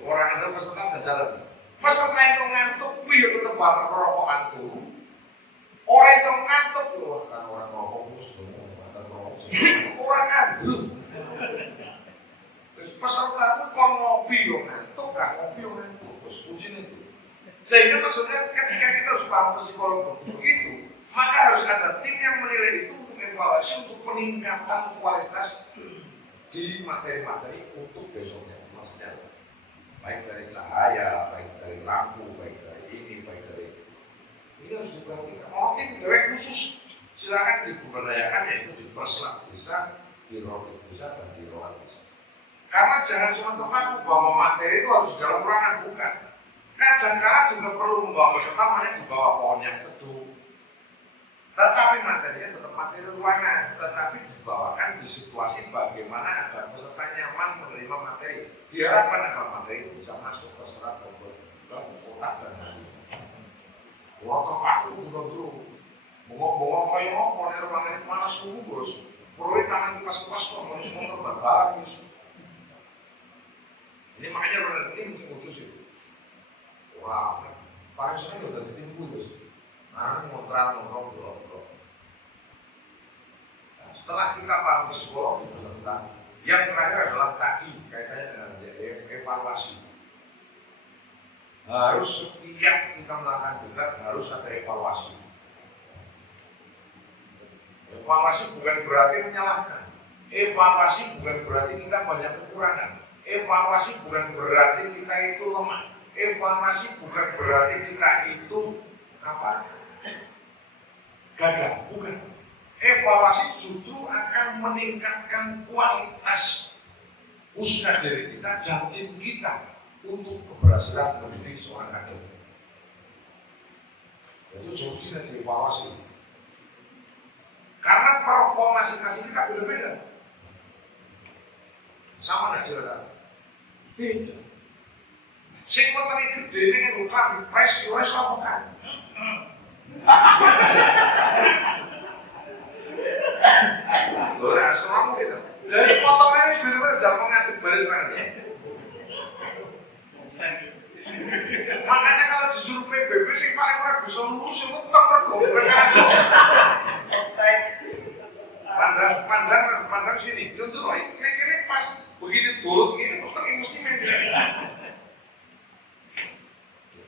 Orang itu peserta jalan. Peserta itu ngantuk, wih tetap bareng rokokan tuh. Orang itu ngantuk, wah kan orang rokok terus, orang ngantuk. Terus peserta itu kalau ngopi yo ngantuk, gak ngopi yo ngantuk, terus kucing itu. Sehingga maksudnya ketika kita harus paham psikologi begitu, maka harus ada tim yang menilai itu untuk evaluasi untuk peningkatan kualitas di materi-materi untuk besoknya. Maksudnya baik dari cahaya, baik dari lampu, baik dari ini, baik dari ini harus diperhatikan. Mungkin dewe khusus silakan diberdayakan yaitu di Perslat bisa, di Rodrik bisa dan di Roland bisa. Karena jangan cuma terpaku bahwa materi itu harus di dalam ruangan, bukan. Kadang-kadang juga perlu membawa peserta makanya di bawah pohon yang teduh Tetapi materinya tetap materi ruangan, tetapi dibawakan di situasi bagaimana agar peserta nyaman menerima materi. Diharapkan agar materi itu bisa masuk ke serat otak dan hati. Waktu aku juga dulu, bongong-bongong kayak mau nih ruangan itu mana suhu bos, perlu tangan kipas-kipas kok mau semua terbang bos. Ini makanya ruangan ini khusus itu. Wah, paling sering udah ditimbu bos. Nah, ngontrak-ngontrak blok-blok. Nah, setelah kita paham psikologi peserta, yang terakhir adalah tadi kaitannya dengan evaluasi. Harus setiap kita melakukan debat harus ada evaluasi. Evaluasi bukan berarti menyalahkan. Evaluasi bukan berarti kita banyak kekurangan. Evaluasi bukan berarti kita itu lemah. Evaluasi bukan berarti kita itu apa? Gagal, bukan. Evaluasi justru akan meningkatkan kualitas usaha diri kita dan tim kita untuk keberhasilan mendidik seorang kader. Itu solusinya di evaluasi. Karena performa masing-masing kita beda-beda. Sama nggak cerita? Beda. Sing wetenge gede ning ngukam pres yo iso kan. Ora semua gitu. Jadi potongannya benar-benar jangan mengatur baris nanti. Makanya kalau disuruh PBB sing paling ora bisa lurus itu tetap pergobongan kan. Pandang sini. Untuk ini pas begitu turun ini tetap mesti media.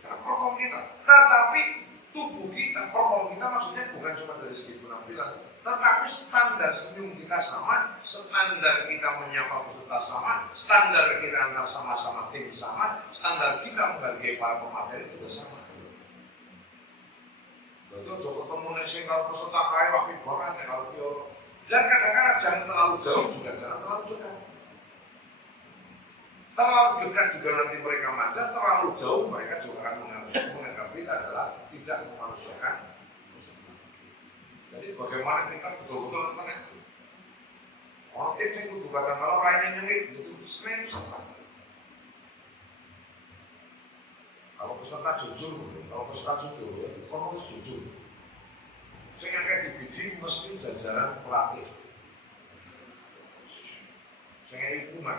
Karena perform kita, tetapi tubuh kita, perform kita maksudnya bukan cuma dari segi penampilan, tetapi standar senyum kita sama, standar kita menyapa peserta sama, standar kita antar sama-sama tim sama, standar kita menghargai para pemateri juga sama. Betul, coba ketemu nih kalau peserta kaya waktu banget ya kalau dia. Dan kadang-kadang jangan terlalu jauh juga, jangan terlalu dekat. Terlalu dekat juga nanti mereka manja, terlalu jauh mereka juga akan menganggap kita adalah tidak memanusiakan. Jadi bagaimana kita betul-betul tengah. Orang tim yang kudu kadang-kadang lainnya nyengit, itu sering peserta. Kalau peserta jujur, ya, itu harus jujur. Sehingga kayak di biji mesti jajaran pelatih. Sehingga hitungan.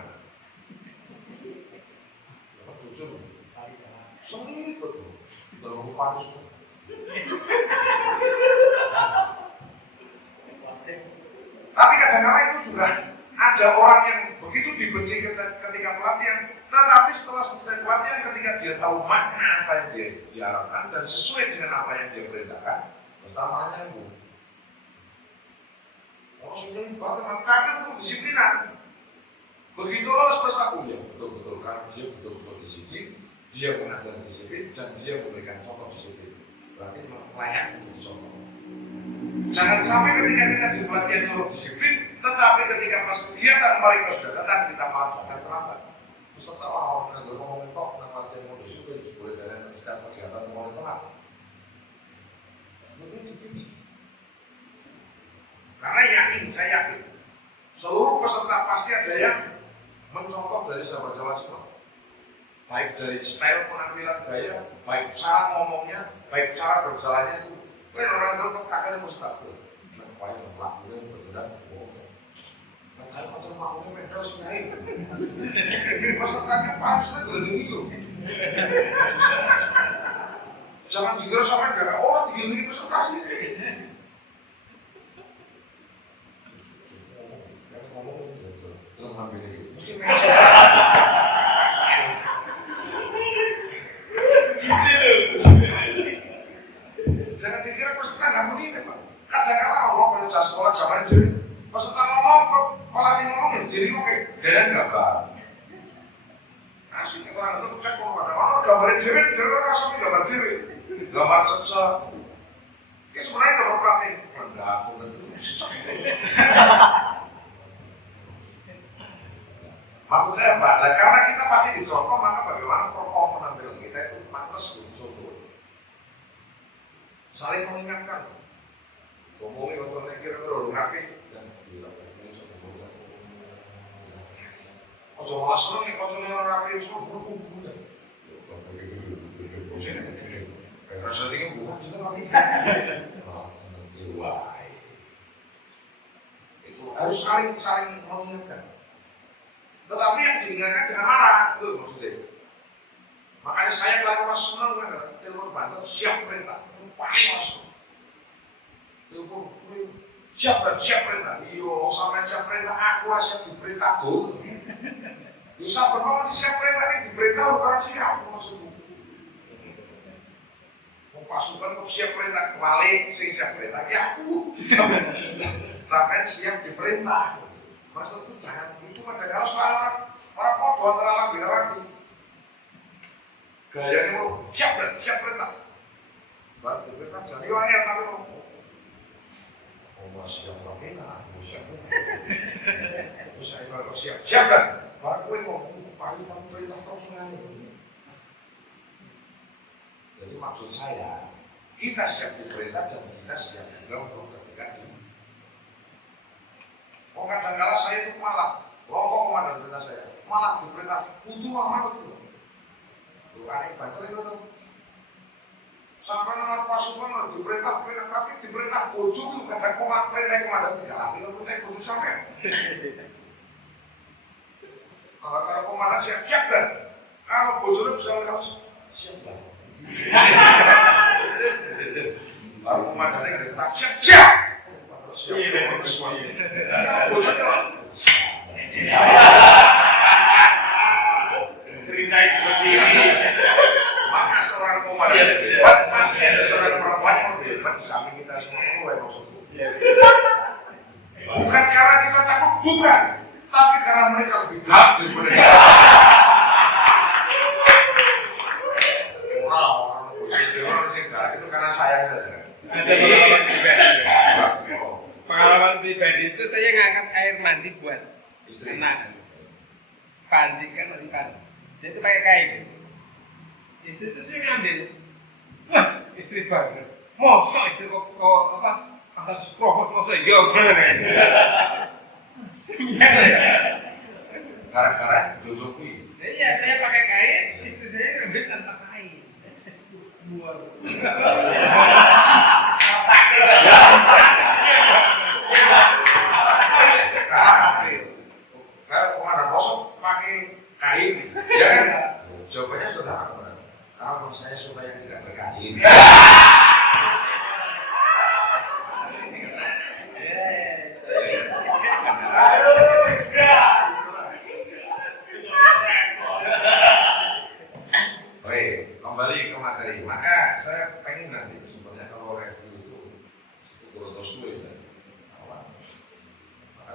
Ya, jujur. Sengit betul. Dalam panas. Tapi kadang-kadang itu juga ada orang yang begitu dibenci ketika pelatihan, tetapi setelah selesai pelatihan ketika dia tahu makna apa yang dia diharapkan dan sesuai dengan apa yang dia perintahkan, pertamanya itu. Oh sudah banget, tapi untuk disiplinan. Begitu lolos peserta ya betul-betul karena dia betul-betul disiplin, dia mengajar disiplin dan dia memberikan contoh disiplin. Berarti layak untuk dicontoh. Jangan sampai ketika kita di pelatihan nyuruh disiplin, tetapi ketika pas kegiatan mereka sudah datang, kita malah datang terlambat. Peserta orang yang ngomongin kok, kenapa pelatihan mau disiplin, boleh dari setiap kegiatan mulai telat. Lebih disiplin. Karena saya yakin, seluruh peserta pasti ada yang mencontoh dari sahabat Jawa semua. Baik dari style penampilan gaya, baik cara ngomongnya, baik cara berjalannya itu. Orang itu kok kakaknya mustahil. Nah, kaya pelakunya berjalan, nah kalau macam pelakunya medal sih naik. Pesertanya panasnya gelendingi loh. Jangan dikira sampai gak orang digelendingi peserta sih. Ngomong dalam hamil ini, mesti jangan dikira peserta nggak begini Pak. Kadang-kadang Allah kalau jas sekolah zaman itu peserta ngomong, pelatih ngomong ya diri oke, dan gambar. Asik orang itu cek kalau ada orang gambarin diri, dia rasanya gambar diri, gambar cecek. Ini sebenarnya gambar pelatih, rendah aku dan itu cecek. Maksud saya Pak, nah, karena kita pasti dicontoh maka bagaimana perform penampilan kita itu pantas untuk contoh. Saling mengingatkan. rapi dan dilakukan ini sudah mulai. Ojo malah seneng nih ojo nih rapi semua berkumpul dan. Rasanya ini bukan juga rapi. Wah, itu harus saling mengingatkan. Tetapi yang diingatkan jangan marah, itu maksudnya. Makanya saya kalau orang senang kan, telepon bantu siap perintah, paling langsung. Telepon siap perintah. Iyo sampai siap perintah, aku lah siap diperintah dulu. Bisa berapa siap perintah ini diperintah orang siap maksudnya. Pasukan kok siap perintah kembali, sing siap perintah ya aku sampai siap diperintah. Maksudku jangan itu kadang-kadang soal orang kodoh antara lagi lagi gayanya mau siap perintah baru diperintah jadi orang yang tapi mau siap perintah mau siap terus saya kalau siap kan baru gue mau paling perintah terus nanti. Jadi maksud saya, kita siap diperintah dan kita siap juga untuk ketika ini. Kadang-kadang saya itu malah, kelompok komandan perintah saya, malah diperintah, butuh lama betul. Tuh aneh baca itu tuh. Sampai dengan pasukan diperintah, tapi diperintah bojo itu kadang komandan tidak lagi, kalau kita bojo sampai. Kalau komandan siap kan, kalau bojonya bisa harus siap kan. Baru komandannya kita siap. Cerita seperti ini. Maka seorang komandan masih ada seorang perempuan yang lebih hebat di samping kita semua maksudku. Bukan karena kita takut, bukan, tapi karena mereka lebih berat daripada kita. Itu karena sayang saja. Ada pengalaman pribadi. Pengalaman pribadi itu saya ngangkat air mandi buat anak. Panci kan masih panas. Jadi itu pakai kain. Istri itu sering ngambil. Wah, istri banget. Mosok istri kok apa? Atas kropos mosok ya bener. Gara-gara jodohku. Iya, saya pakai kain, istri saya ngambil tanpa kain. Sakit. Kalau komandan kosong pakai kain, ya kan? Jawabannya sudah apa? Kalau saya suka yang tidak berkain. Oke, kembali ke materi. Maka saya pengen nanti sebenarnya kalau review itu kurang suwe ya. Maka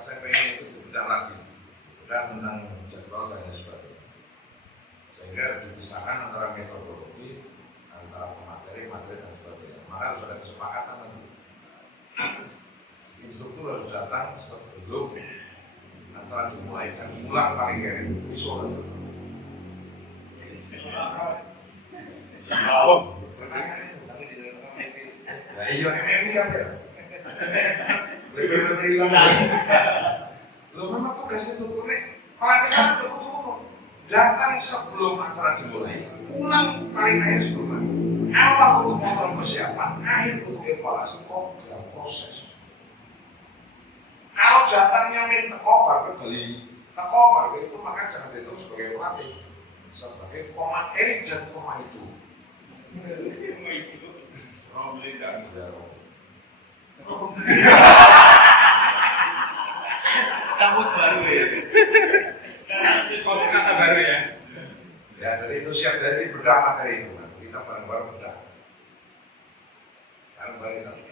saya pengen itu dibedah lagi, tentang jadwal dan lain sebagainya. Sehingga dipisahkan antara metodologi, antara materi dan sebagainya. Maka harus ada kesepakatan nanti. Instruktur harus datang sebelum acara dimulai dan pulang paling keren besok. Nah, iya MMI kan ya. Lebih hilang. Lo memang tugasnya itu nih. Perhatikan betul. Datang sebelum acara dimulai. Pulang paling akhir sebelum. Awal untuk kontrol persiapan, akhir untuk evaluasi program proses. Kalau datangnya minta kobar beli tekobar itu maka jangan dihitung sebagai pelatih, sebagai pemateri dan pemaitu. Romli dan Kamus baru ya. Kata baru ya. Ya, jadi itu siap dari bedah materi itu. Kita bareng-bareng bedah. Bareng-bareng.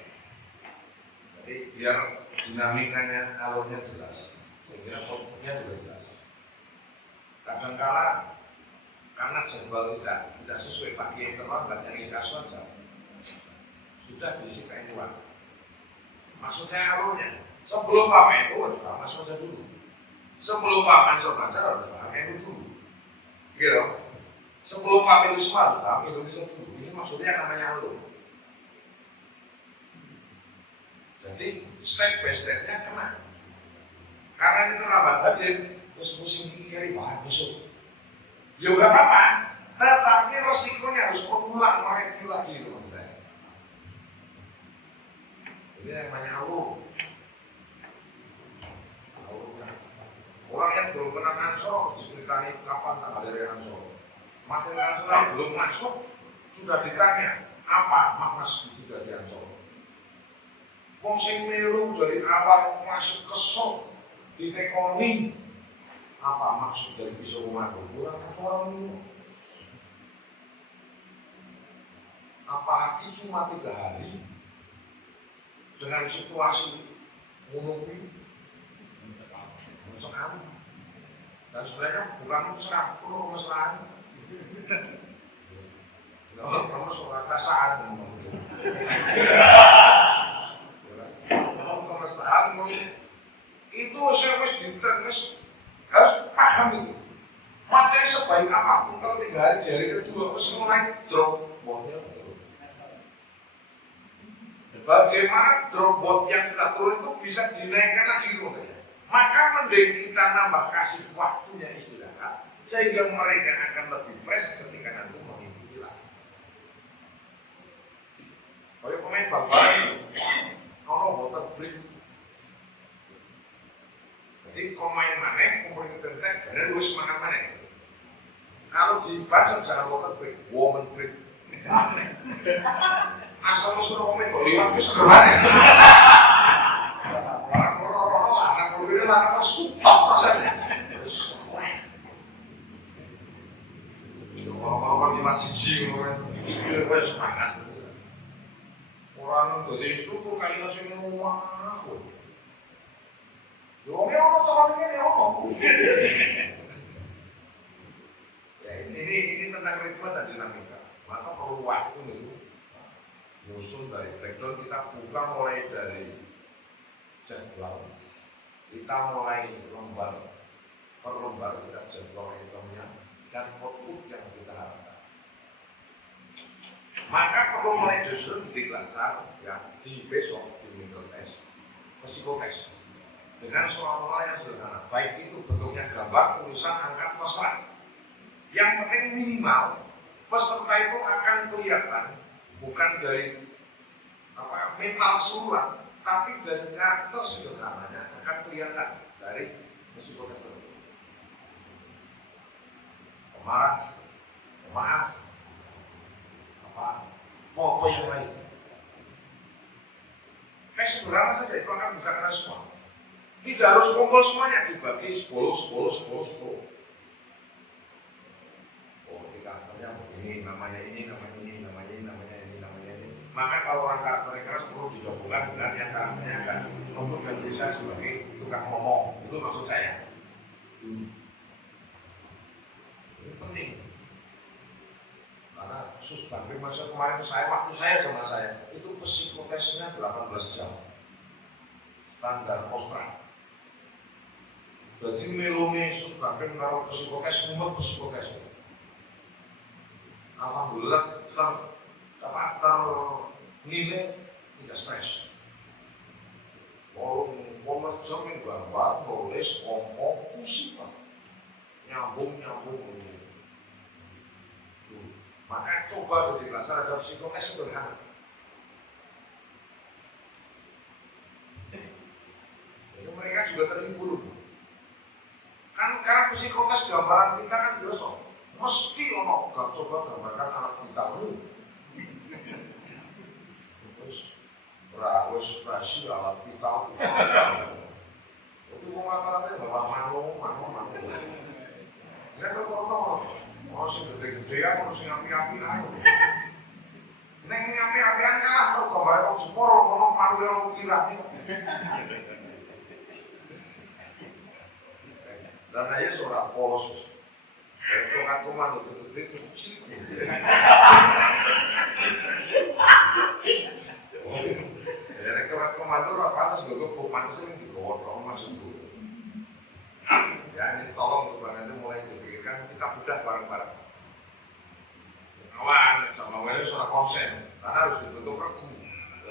Jadi biar dinamikanya, alurnya jelas, sehingga outputnya juga jelas. Kadangkala karena jadwal tidak sesuai pagi yang terlambat yang dikasih saja sudah diisi keenuan. Maksud saya alurnya sebelum Pak Menko harus masuk saja dulu. Sebelum Pak Mansur Bacar harus Pak Menko dulu. Gitu. Sebelum Pak Milusma harus Pak Indonesia dulu. Ini maksudnya namanya alur. Jadi step by step-nya kena. Karena ini terlambat hadir, terus musim kiri wah besok. Ya nggak apa-apa, tetapi resikonya harus mengulang mereview lagi teman saya. Ini yang namanya alur. Alurnya. Orang yang belum pernah ansor diceritani kapan tanggal dari ansor. Materi ansor yang belum masuk sudah ditanya apa makna segitu dari ansor. Wong sing melu dari awal masuk ke sok ditekoni apa maksud dari pisau komando kurang orang ini. Apalagi cuma 3 hari dengan situasi menunggu mencekam dan sebenarnya bukan mesra, perlu mesraan. Kamu suara kasaan kemesraan itu saya harus diterus harus paham itu materi sebaik apapun kalau 3 hari di hari kedua harus mulai drop botnya bagaimana drop bot yang kita turun itu bisa dinaikkan lagi katanya. Maka mending kita nambah kasih waktunya istirahat sehingga mereka akan lebih fresh ketika nanti mengikuti lagi. Kalau pemain bal-balan kalau water break. Jadi pemain maneh, pemain tentek, karena lu semangat maneh. Kalau di badan jangan water break, woman break. Asal lu suruh pemain liwat itu sebenarnya. Orang-orang anak ini anak support saja. Orang-orang liwat jijik, orang semangat. Orang dari instruktur kalian sing rumah. Yo orang teman ini ngomong. Ya ini tentang ritme dan dinamika. Maka perlu waktu itu. Nyusun dari breakdown kita buka mulai dari jadwal. Kita mulai lembar per lembar kita jadwal itemnya dan output yang kita harapkan. Maka perlu mulai disusun di lancar ya di besok di minggu tes, psikotes dengan soal-soal yang sederhana. Baik itu bentuknya gambar, tulisan, angka, terserah. Yang penting minimal peserta itu akan kelihatan bukan dari mental keseluruhan, tapi dari karakter sederhananya akan kelihatan dari psikotes tersebut. Pemarah, pemaaf, foto yang lain. Sederhana saja itu akan bisa kena semua. Tidak harus kumpul semuanya, dibagi 10. Oh, di karakternya begini, namanya ini. Maka kalau orang karakternya keras perlu digabungkan dengan yang karakternya agak lembut dan bisa sebagai tukang ngomong. Itu maksud saya. Ini penting. Karena sus Bangkit masa kemarin waktu saya sama saya itu psikotesnya 18 jam standar Australia. Jadi melone sus Bangkit kalau psikotes mumet psikotes. Alhamdulillah nilai tidak stres. Kalau jam yang gambar, nulis, ngomong, pusing nyambung. Maka coba di dasar ada psikotes sederhana. Jadi mereka juga terhibur. Kan karena psikotes gambaran kita kan biasa. Mesti coba gambarkan anak vitalmu. Terus spasi alat vital. Itu mau rata-rata bawa manu. Ini rata-rata orang sing gede-gedean, orang sing api-apian. Neng api-apian kalah tau gambar orang jempol, orang malu yang kirani. Dan aja seorang polos. Itu kan komando gede-gede kecil. Ya nek komando ora pantes nggo pantes sing digowo maksud gue. Ya ini tolong nanti mulai dipikirkan kita mudah bareng-bareng. Kawan, sama wali sudah konsen, karena harus dibentuk regu.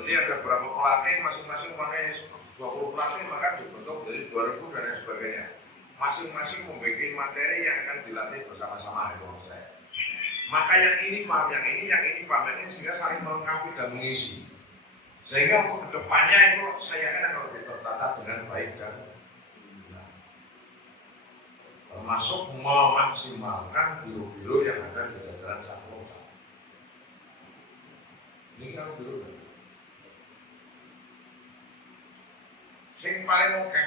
Jadi ada berapa pelatih, masing-masing mana 20 pelatih, maka dibentuk dari 2000 dan lain sebagainya. Masing-masing membuat materi yang akan dilatih bersama-sama itu maksud saya. Maka yang ini paham yang ini paham yang ini, sehingga saling melengkapi dan mengisi. Sehingga untuk kedepannya itu saya yakin akan lebih tertata dengan baik dan benar. Termasuk memaksimalkan biro-biro yang ada di jajaran satu. Ini kan biro. Yang paling oke,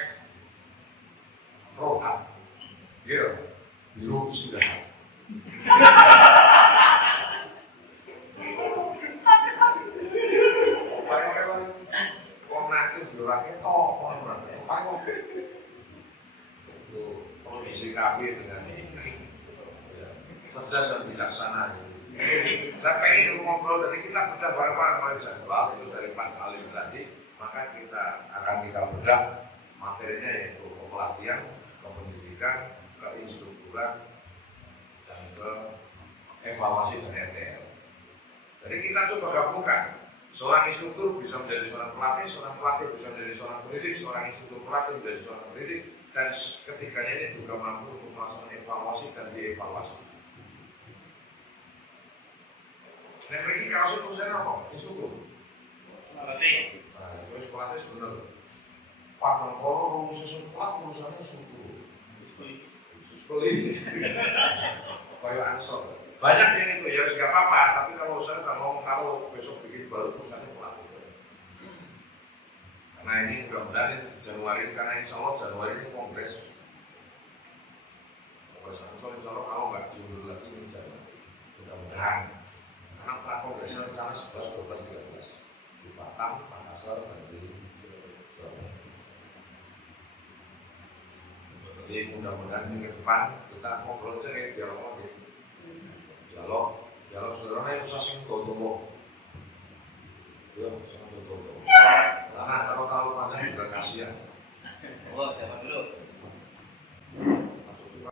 rohat, gitu, biro sudah. Kami dengan cerdas dan bijaksana. Saya pengen ngobrol dari kita bedah bareng-bareng mulai jadwal itu dari Pak Alim tadi, maka kita akan bedah materinya yaitu pelatihan, kependidikan, keinstrukturan, dan ke evaluasi dan RTL. Jadi kita coba gabungkan. Seorang instruktur bisa menjadi seorang pelatih bisa menjadi seorang pendidik, seorang instruktur pelatih menjadi seorang pendidik, dan ketiganya ini juga mampu untuk melakukan evaluasi dan dievaluasi. Dan bagi kaos itu saya apa? Instruktur. Pelatih. Nah, itu pelatih benar. Padahal kalau rumus sesuatu urusannya instruktur. Sekolah. Kayak ansor. Banyak yang itu ya nggak apa-apa. Tapi kalau saya kalau besok bikin baru urusannya pelatih. Karena ini mudah-mudahan Januari, karena insya Allah Januari ini kongres ansor, insya Allah kalau nggak diundur lagi ini Januari. Mudah-mudahan. Karena prakongresnya rencana 11, 12, 13 di Batam, Makassar, dan di Surabaya. Jadi mudah-mudahan di depan kita ngobrol cerai dialog lagi. Dialog sederhana itu sasing tunggu. Ya, sangat tunggu. Karena kalau terlalu panjang juga kasihan. Allah, jangan